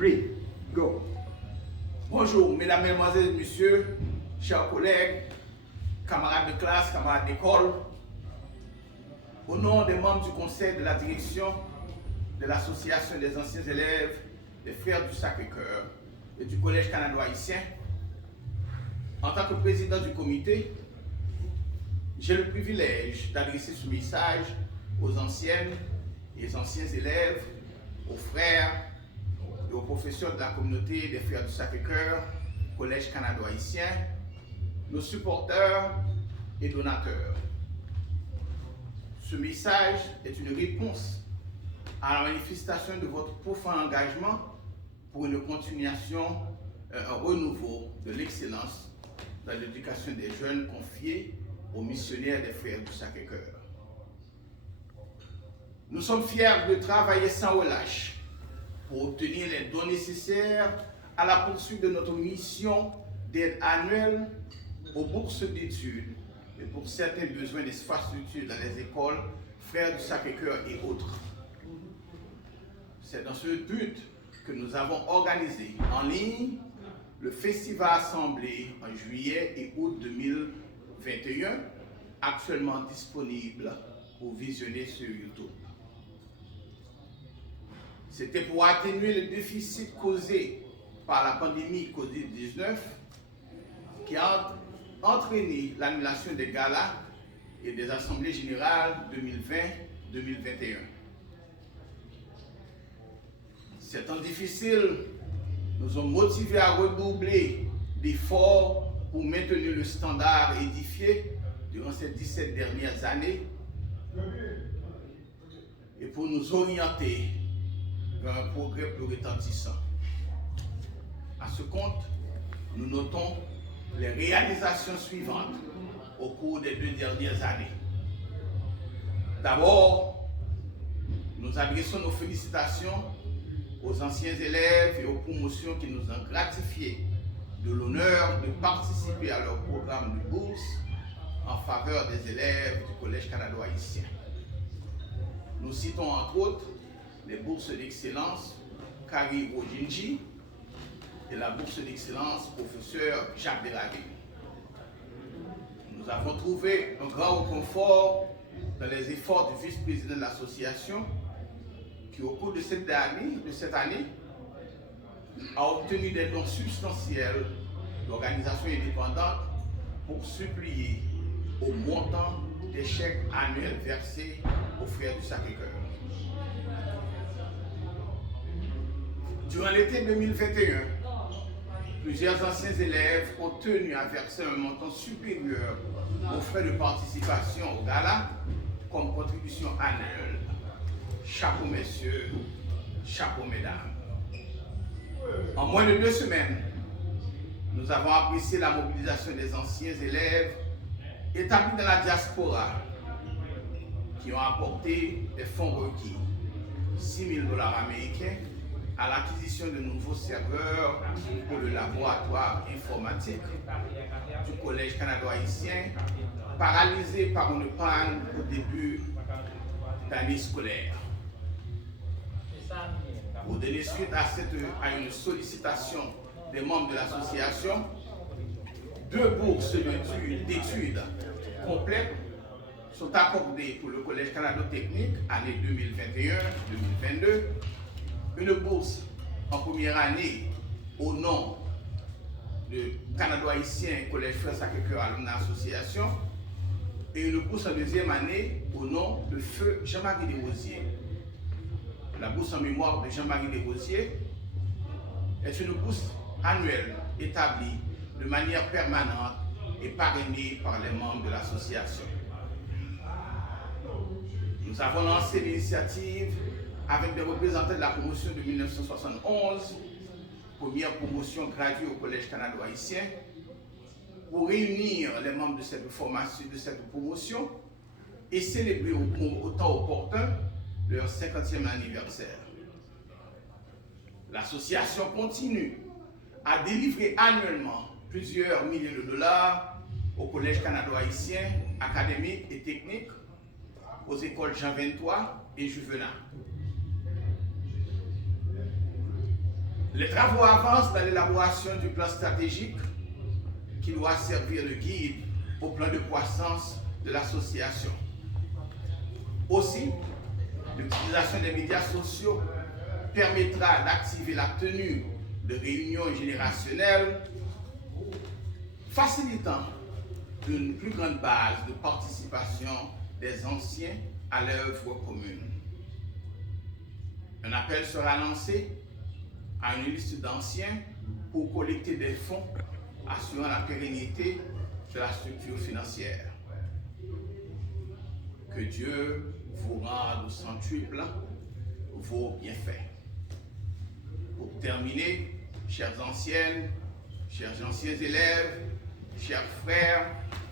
3, go. Bonjour, mesdames, mesdemoiselles et messieurs, chers collègues, camarades de classe, camarades d'école. Au nom des membres du conseil de la direction de l'association des anciens élèves des Frères du Sacré-Cœur et du Collège canado-haïtien, en tant que président du comité, j'ai le privilège d'adresser ce message aux anciennes et anciens élèves, aux frères et aux professeurs de la communauté des Frères du Sacré-Cœur, Collège canado-haïtien, nos supporters et donateurs. Ce message est une réponse à la manifestation de votre profond engagement pour une continuation, un renouveau de l'excellence dans l'éducation des jeunes confiés aux missionnaires des Frères du Sacré-Cœur. Nous sommes fiers de travailler sans relâche pour obtenir les dons nécessaires à la poursuite de notre mission d'aide annuelle aux bourses d'études et pour certains besoins d'infrastructures dans les écoles, Frères du Sacré-Cœur et autres. C'est dans ce but que nous avons organisé en ligne le Festival Assemblée en juillet et août 2021, actuellement disponible pour visionner sur YouTube. C'était pour atténuer le déficit causé par la pandémie COVID-19 qui a entraîné l'annulation des galas et des assemblées générales 2020-2021. Ces temps difficiles nous ont motivés à redoubler d'efforts pour maintenir le standard édifié durant ces 17 dernières années et pour nous orienter vers un progrès plus retentissant. À ce compte, nous notons les réalisations suivantes au cours des 2 dernières années. D'abord, nous adressons nos félicitations aux anciens élèves et aux promotions qui nous ont gratifiés de l'honneur de participer à leur programme de bourse en faveur des élèves du Collège canado-haïtien. Nous citons entre autres les bourses d'excellence Kari Ojinji et la bourse d'excellence professeur Jacques Delaville. Nous avons trouvé un grand confort dans les efforts du vice-président de l'association qui, au cours de cette année, a obtenu des dons substantiels d'organisations indépendantes pour supplier au montant des chèques annuels versés aux Frères du Sacré-Cœur. Durant l'été 2021, plusieurs anciens élèves ont tenu à verser un montant supérieur aux frais de participation au gala comme contribution annuelle. Chapeau messieurs, chapeau mesdames. En moins de 2 semaines, nous avons apprécié la mobilisation des anciens élèves établis dans la diaspora qui ont apporté des fonds requis, $6 000 américains, à l'acquisition de nouveaux serveurs pour le laboratoire informatique du Collège canado-haïtien, paralysé par une panne au début d'année scolaire. Pour donner suite à une sollicitation des membres de l'association, 2 bourses d'études complètes sont accordées pour le Collège canado-technique année 2021-2022, une bourse en première année au nom de canado-haïtien Collège Frères Sacré-Cœur Alumni Association et une bourse en deuxième année au nom de Feu Jean-Marie Desrosiers. La bourse en mémoire de Jean-Marie Desrosiers est une bourse annuelle établie de manière permanente et parrainée par les membres de l'association. Nous avons lancé l'initiative avec des représentants de la promotion de 1971, première promotion graduée au Collège canado-haïtien, pour réunir les membres de cette formation, de cette promotion et célébrer au temps opportun leur 50e anniversaire. L'association continue à délivrer annuellement plusieurs milliers de dollars au Collège canado-haïtien, académique et technique, aux écoles Jean 23 et Juvenal. Les travaux avancent dans l'élaboration du plan stratégique qui doit servir de guide au plan de croissance de l'association. Aussi, l'utilisation des médias sociaux permettra d'activer la tenue de réunions générationnelles, facilitant une plus grande base de participation des anciens à l'œuvre commune. Un appel sera lancé à une liste d'anciens pour collecter des fonds assurant la pérennité de la structure financière. Que Dieu vous rende au centuple vos bienfaits. Pour terminer, chères anciennes, chers anciens élèves, chers frères,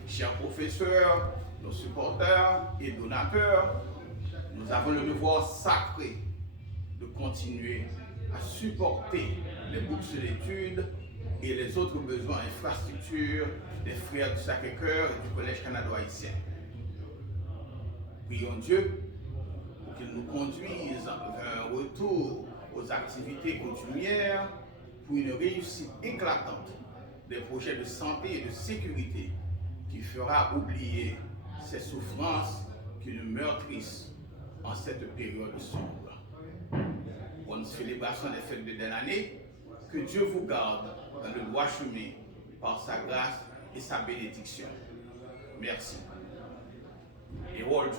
chers professeurs, nos supporters et donateurs, nous avons le devoir sacré de continuer à supporter les bourses d'études et les autres besoins infrastructures des frères du Sacré-Cœur et du Collège canado-haïtien. Prions Dieu pour qu'il nous conduise vers un retour aux activités coutumières pour une réussite éclatante des projets de santé et de sécurité qui fera oublier ces souffrances qui nous meurtrissent en cette période sombre. Bonne célébration des fêtes de dernière année, que Dieu vous garde dans le droit chemin par sa grâce et sa bénédiction. Merci. Et Walt